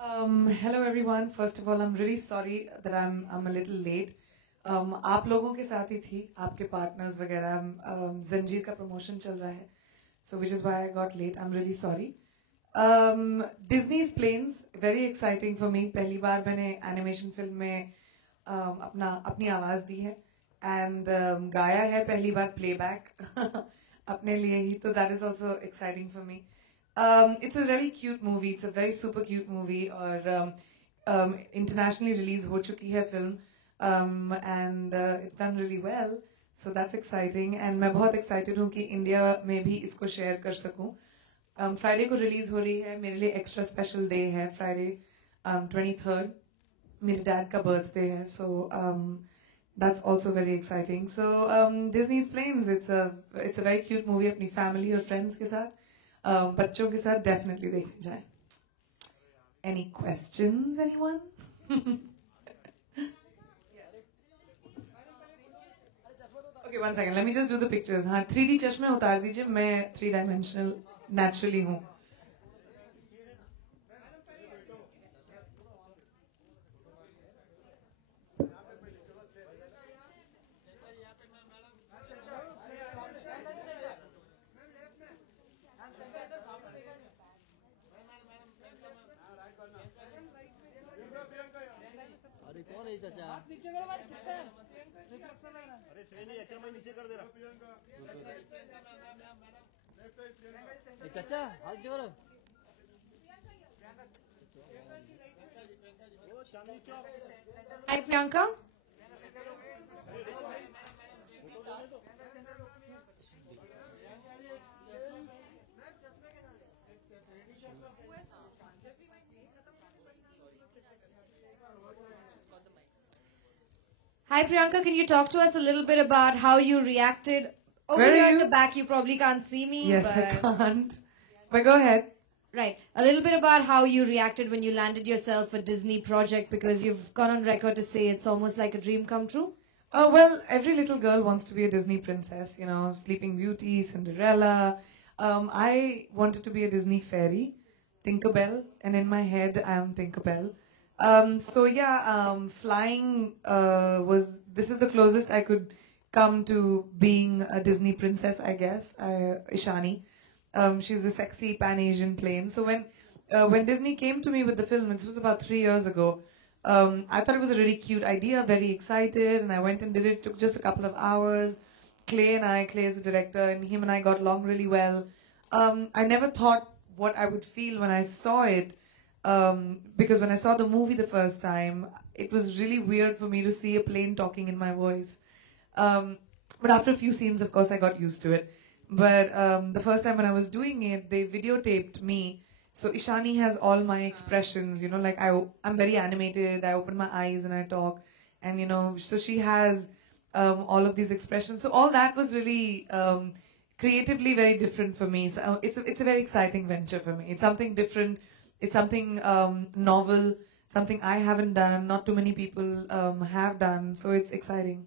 Hello everyone. First of all, I'm really sorry that I'm a little late. आप लोगों के साथ ही थी, आपके partners वगैरह. जंजीर का promotion चल रहा है, so which is why I got late. I'm really sorry. Disney's Planes, very exciting for me. पहली बार मैंने animation film में अपनी आवाज दी है and गाया है पहली बार playback अपने लिए ही, तो that is also exciting for me. It's a really cute movie. It's a very super cute movie. और internationally release हो चुकी है film, and it's done really well. So that's exciting. And मैं बहुत excited हूँ कि इंडिया में भी इसको share कर सकूँ. Friday को release हो रही है. मेरे लिए extra special day है Friday, 23rd. मेरे dad का birthday है. So that's also very exciting. So Disney's Planes. It's a very cute movie अपनी family और friends के साथ. बच्चों के साथ definitely देखने जाएं. Any questions, anyone? Okay, one second. Let me just do the pictures. हाँ, 3D चश्मे उतार दीजिए. मैं 3-dimensional naturally हूँ. अरे कौन है चाचा? हाथ नीचे करो भाई, सिस्टर रिफ्लेक्शन लग रहा है. अरे श्रेणी अच्छा मैं नीचे कर दे रहा. ए चाचा हाथ नीचे करो. Hi Priyanka. Hi Priyanka, can you talk to us a little bit about how you reacted? Over Where are here at you? the back, you probably can't see me. Yes, but... I can't. But go ahead. Right. A little bit about how you reacted when you landed yourself a Disney project, because you've gone on record to say it's almost like a dream come true. Well, every little girl wants to be a Disney princess, you know, Sleeping Beauty, Cinderella. I wanted to be a Disney fairy, Tinkerbell, and in my head, I am Tinkerbell. So yeah, flying this is the closest I could come to being a Disney princess, I guess. Ishani. She's a sexy Pan-Asian plane. So when Disney came to me with the film, this was about 3 years ago. I thought it was a really cute idea, very excited, and I went and did it. It took just a couple of hours. Clay is the director, and him and I got along really well. I never thought what I would feel when I saw it, because when I saw the movie the first time, it was really weird for me to see a plane talking in my voice. But after a few scenes, of course, I got used to it. But the first time when I was doing it, they videotaped me. So Ishani has all my expressions, you know, like I'm very animated. I open my eyes and I talk, and you know, so she has all of these expressions. So all that was really creatively very different for me. So it's a very exciting venture for me. It's something different. It's something novel, something I haven't done. Not too many people have done. So it's exciting.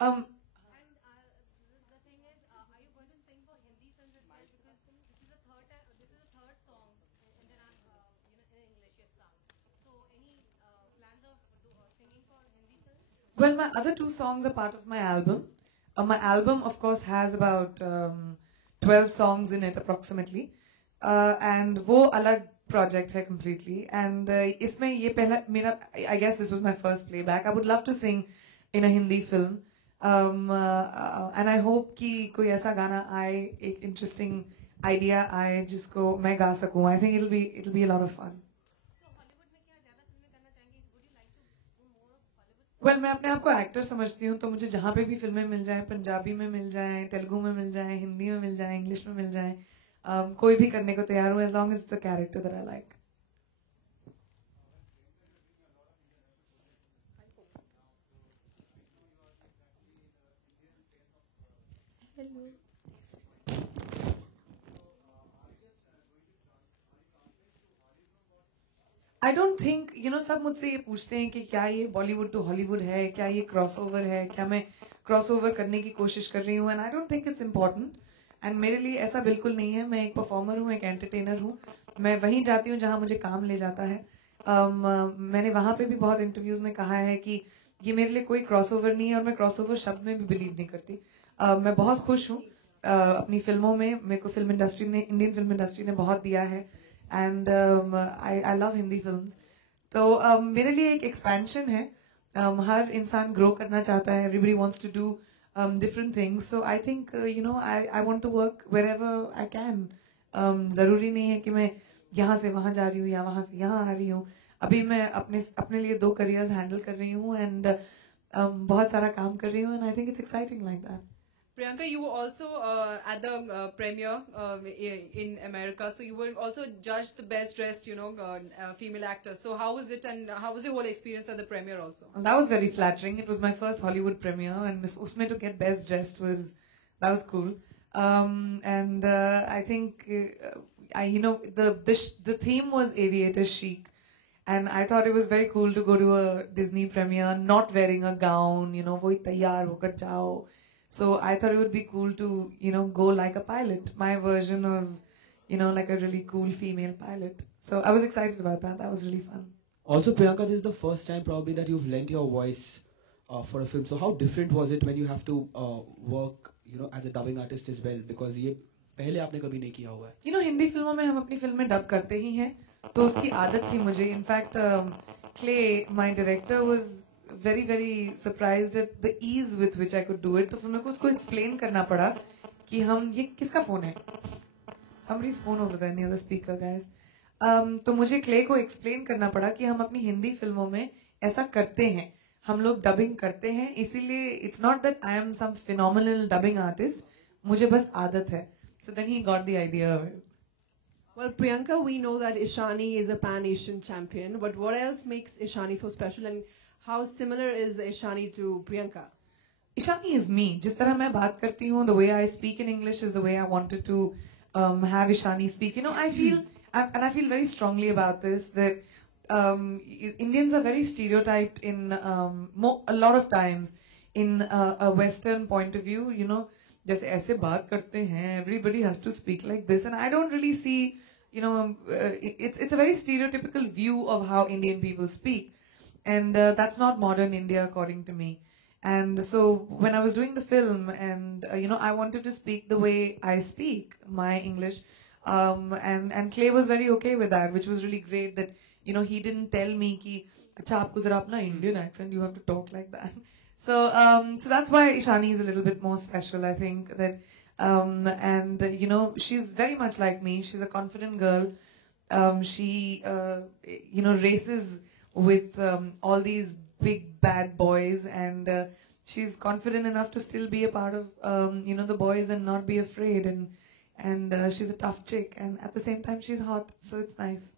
Um, Well, my other two songs are part of my album. My album, of course, has about 12 songs in it approximately. And वो अलग project है completely. And इसमें ये पहला मेरा, I guess this was my first playback. I would love to sing in a Hindi film. And I hope कि कोई ऐसा गाना आए, एक interesting idea आए जिसको मैं गा सकूं. I think it'll be a lot of fun. Well, मैं अपने आप को एक्टर समझती हूँ, तो मुझे जहाँ पे भी फिल्में मिल जाएं, पंजाबी में मिल जाएं, तेलुगु में मिल जाएं, हिंदी में मिल जाएं, इंग्लिश में मिल जाएं, कोई भी करने को तैयार हूँ, as long as it's a character that I like. Hello. I don't think, you know, सब मुझसे ये पूछते हैं कि क्या ये बॉलीवुड टू हॉलीवुड है, क्या ये क्रॉसओवर है, क्या मैं क्रॉसओवर करने की कोशिश कर रही हूँ and I don't think it's important and मेरे लिए ऐसा बिल्कुल नहीं है. मैं एक परफॉर्मर हूँ, एक एंटरटेनर हूँ. मैं वहीं जाती हूँ जहाँ मुझे काम ले जाता है. मैंने वहां पे भी बहुत इंटरव्यूज में कहा है कि ये मेरे लिए कोई क्रॉसओवर नहीं है और मैं क्रॉसओवर शब्द में भी बिलीव नहीं करती. मैं बहुत खुश हूँ अपनी फिल्मों में. मेरे को फिल्म इंडस्ट्री ने, इंडियन फिल्म इंडस्ट्री ने बहुत दिया है and I love Hindi films. तो मेरे लिए एक एक्सपेंशन है. हर इंसान ग्रो करना चाहता है. Everybody wants to do different things. So I think I want to work wherever I can. जरूरी नहीं है कि मैं यहाँ से वहां जा रही हूँ या वहां से यहाँ आ रही हूँ. अभी मैं अपने लिए 2 careers हैंडल कर रही हूँ एंड बहुत सारा काम कर रही हूँ and I think it's exciting like that. Priyanka, you were also at the premiere in America, so you were also judged the best dressed, female actor. So how was it, and how was your whole experience at the premiere also? That was very flattering. It was my first Hollywood premiere, and Miss Usme to get best dressed was cool. And I think the theme was aviator chic, and I thought it was very cool to go to a Disney premiere not wearing a gown. वही तैयार होकर जाओ. So I thought it would be cool to, go like a pilot, my version of, like a really cool female pilot. So I was excited about that. That was really fun. Also, Priyanka, this is the first time probably that you've lent your voice for a film. So how different was it when you have to work, as a dubbing artist as well? Because ये पहले आपने कभी नहीं किया हुआ है. हिंदी फिल्मों में हम अपनी फिल्म में डब करते ही हैं, तो उसकी आदत थी मुझे. In fact Clay, my director, was very very surprised at the ease with which I could do it. तो फिर मेरे को उसको explain करना पड़ा कि हम ये किसका फोन है. Somebody's phone over there near the speaker, guys. तो मुझे Clay को explain करना पड़ा कि हम अपनी हिंदी फिल्मों में ऐसा करते हैं. हम लोग डबिंग करते हैं, इसीलिए it's not that I am some phenomenal dubbing artist. मुझे बस आदत है. So then he got the idea of it. Well, Priyanka, we know that Ishani is a pan-Asian champion, but what else makes Ishani so special, and how similar is Ishani to Priyanka? Ishani is me. जिस तरह मैं बात करती हूँ, the way I speak in English is the way I wanted to have Ishani speak. I feel very strongly about this, that Indians are very stereotyped in a lot of times in a Western point of view. जैसे ऐसे बात करते हैं, everybody has to speak like this, and I don't really see, it's a very stereotypical view of how Indian people speak, and that's not modern India according to me. And so when I was doing the film, and I wanted to speak the way I speak my English, and Clay was very okay with that, which was really great. That he didn't tell me कि अच्छा आपको जरा अपना Indian accent, you have to talk like that. So that's why Ishani is a little bit more special, I think. That and she's very much like me. She's a confident girl. She races with all these big bad boys, and she's confident enough to still be a part of the boys and not be afraid, and she's a tough chick, and at the same time she's hot, so it's nice.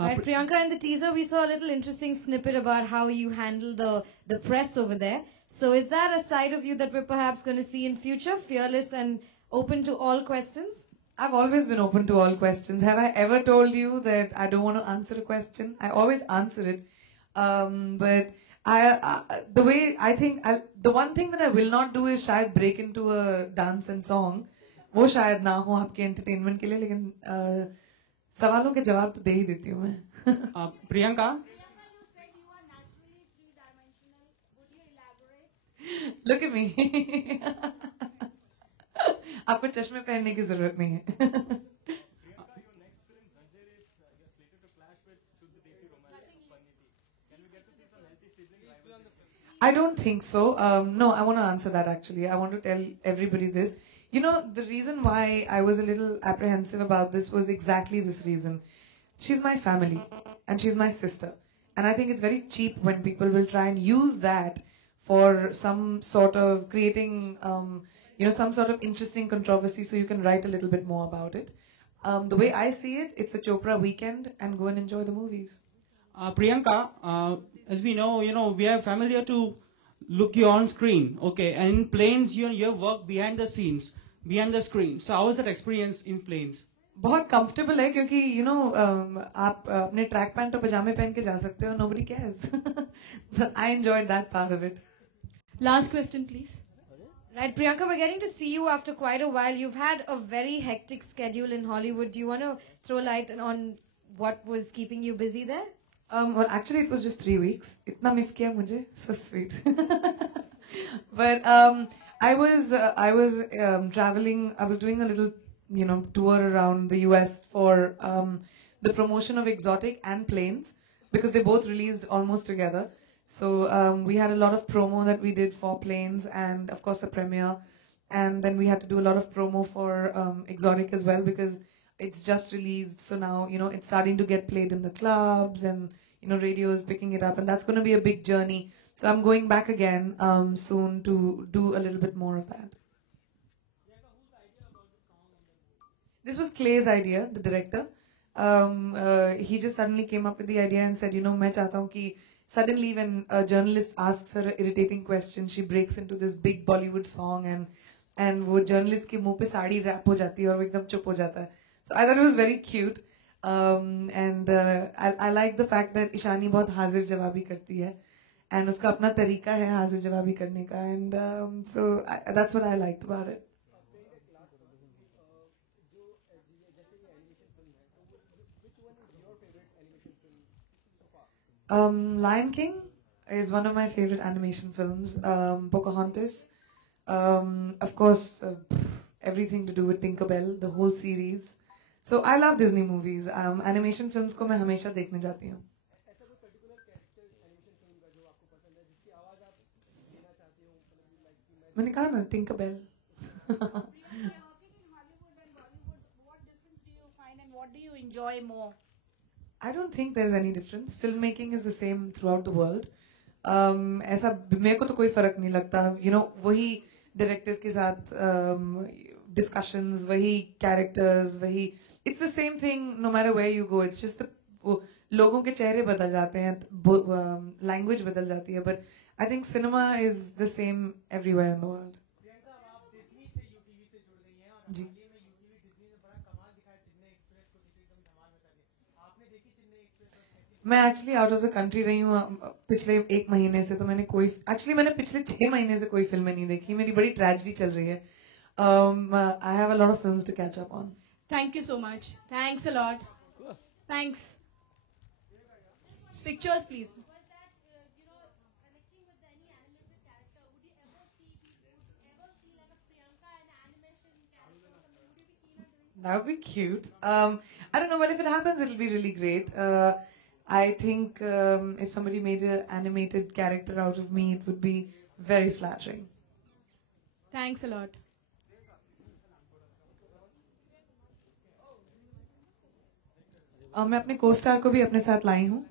Right, Priyanka, in the teaser we saw a little interesting snippet about how you handle the press over there. So is that a side of you that we're perhaps going to see in future, fearless and open to all questions? I've always been open to all questions. Have I ever told you that I don't want to answer a question? I always answer it. But the one thing that I will not do is शायद break into a dance and song. वो शायद ना हो आपके entertainment के लिए, लेकिन सवालों के जवाब तो दे ही देती हूँ मैं. Priyanka? Look at me. आपको चश्मे पहनने की जरूरत नहीं है. I don't think so. No, I want to answer that actually. I want to tell everybody this. The reason why I was a little apprehensive about this was exactly this reason. She's my family and she's my sister. And I think it's very cheap when people will try and use that for some sort of creating, some sort of interesting controversy so you can write a little bit more about it. The way I see it, it's a Chopra weekend and go and enjoy the movies. Priyanka, as we know, we are familiar to look you on screen, okay, and in planes, you have worked behind the scenes, behind the screen. So how was that experience in planes? बहुत comfortable है क्योंकि आप अपने track pant और पजामे पहन के जा सकते हो, nobody cares. I enjoyed that part of it. Last question, please. Right, Priyanka, we're getting to see you after quite a while. You've had a very hectic schedule in Hollywood. Do you want to throw light on what was keeping you busy there? Well, actually, it was just 3 weeks. Itna miss kiya mujhe. So sweet. But I was traveling. I was doing a little, tour around the US for the promotion of Exotic and Planes because they both released almost together. So we had a lot of promo that we did for Planes and of course the premiere, and then we had to do a lot of promo for Exotic as well because it's just released. So now it's starting to get played in the clubs and radio is picking it up, and that's going to be a big journey. So I'm going back again soon to do a little bit more of that. This was Clay's idea, the director. He just suddenly came up with the idea and said, मैं चाहता हूँ कि suddenly when a journalist asks her an irritating question, she breaks into this big Bollywood song and वो journalist के मुंह पे sari rap हो जाती है और वो एकदम चुप हो जाता है. So I thought it was very cute. And I like the fact that Ishani बहुत हाजिर जवाबी करती है and उसका अपना तरीका है हाजिर जवाबी करने का, and so that's what I liked about it. Lion King is one of my favorite animation films. Pocahontas, of course, everything to do with Tinkerbell, the whole series. So I love Disney movies. Animation films को मैं हमेशा देखने जाती हूँ. मैंने कहा ना Tinkerbell. What do you enjoy more? I don't think there's any difference. Filmmaking is the same throughout the world. ऐसा मेरे को तो कोई फर्क नहीं लगता. वही directors के साथ discussions, वही characters, वही. It's the same thing no matter where you go. It's just लोगों के चेहरे बदल जाते हैं, language बदल जाती है. But I think cinema is the same everywhere in the world. जी. मैं actually out of the country रही हूँ पिछले 1 महीने से, तो मैंने पिछले 6 महीने से कोई फिल्में नहीं देखी. मेरी बड़ी ट्रेजेडी चल रही है. I have a lot of films to catch up on. Thank you so much. Thanks a lot. Thanks. Pictures, please. That would be cute. I don't know, but if it happens, it'll be really great. I think if somebody made an animated character out of me, it would be very flattering. Thanks a lot. मैं अपने co-star को भी अपने साथ लाई हूँ,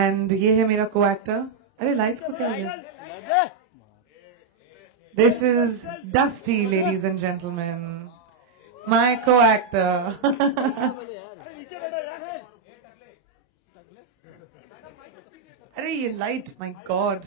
and ये है मेरा को-एक्टर. अरे लाइट्स को क्या हो गया? This is Dusty, ladies and gentlemen, my co-actor. अरे ये लाइट, my God.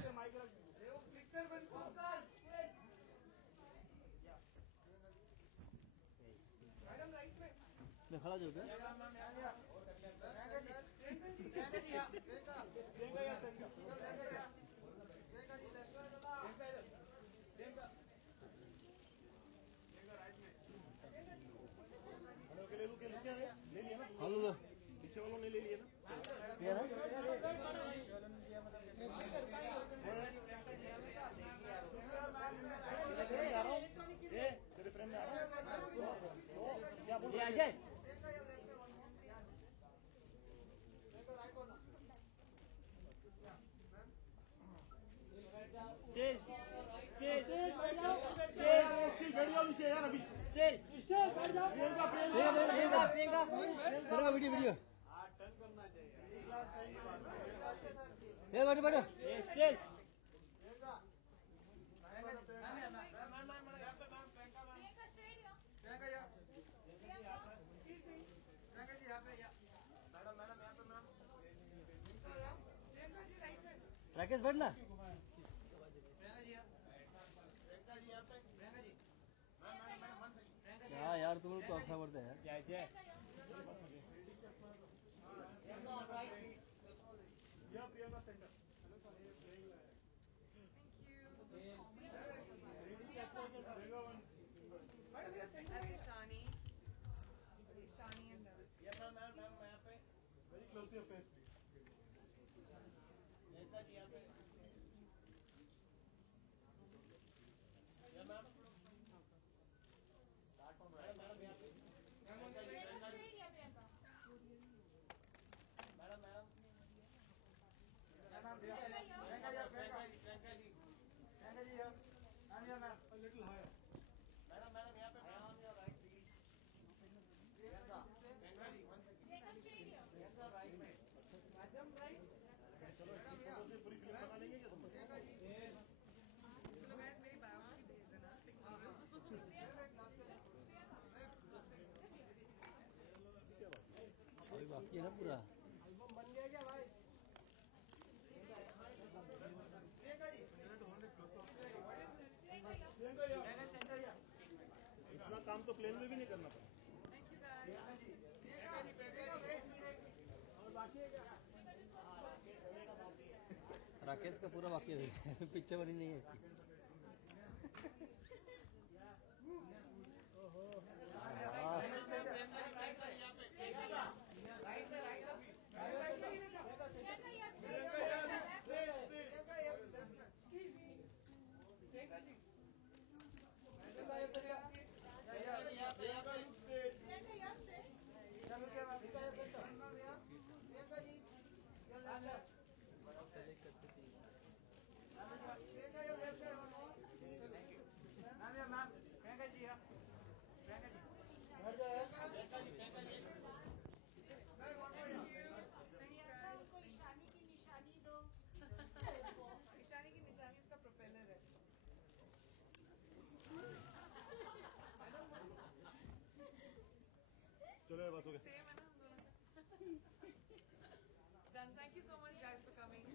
राकेश बैठ ना. यार तुम लोग तो अच्छा बढ़ते हैं. Ishani. Ishani and David. Yeah, ma'am, यहाँ पे. Very close to your face, please. ऐसा जी यहाँ पे. Yeah, ma'am. मैडम यहाँ पे. Madam a little higher. Madam यहाँ पे. Ma'am on your right, please. Priyanka ji, one second. Priyanka right में. Madam right. चलो ये पूरी फिल्म बना लेंगे क्या तुम? प्रियंका जी. चलो guys, मेरी biography भेज देना. अभी बाकी है ना पूरा. एल्बम बन गया क्या भाई? प्रियंका जी. प्रियंका सेंटर या. इतना काम तो प्लेन में भी नहीं करना पड़ा. Thank you guys. और बाकी है क्या? राकेश का पूरा बाकी है. पिक्चर बनी नहीं है. ईशानी की निशानी उसका प्रोपेलर है. चलो ये बात हो गई. Same है ना हम दोनों. Done. Thank you so much guys for coming.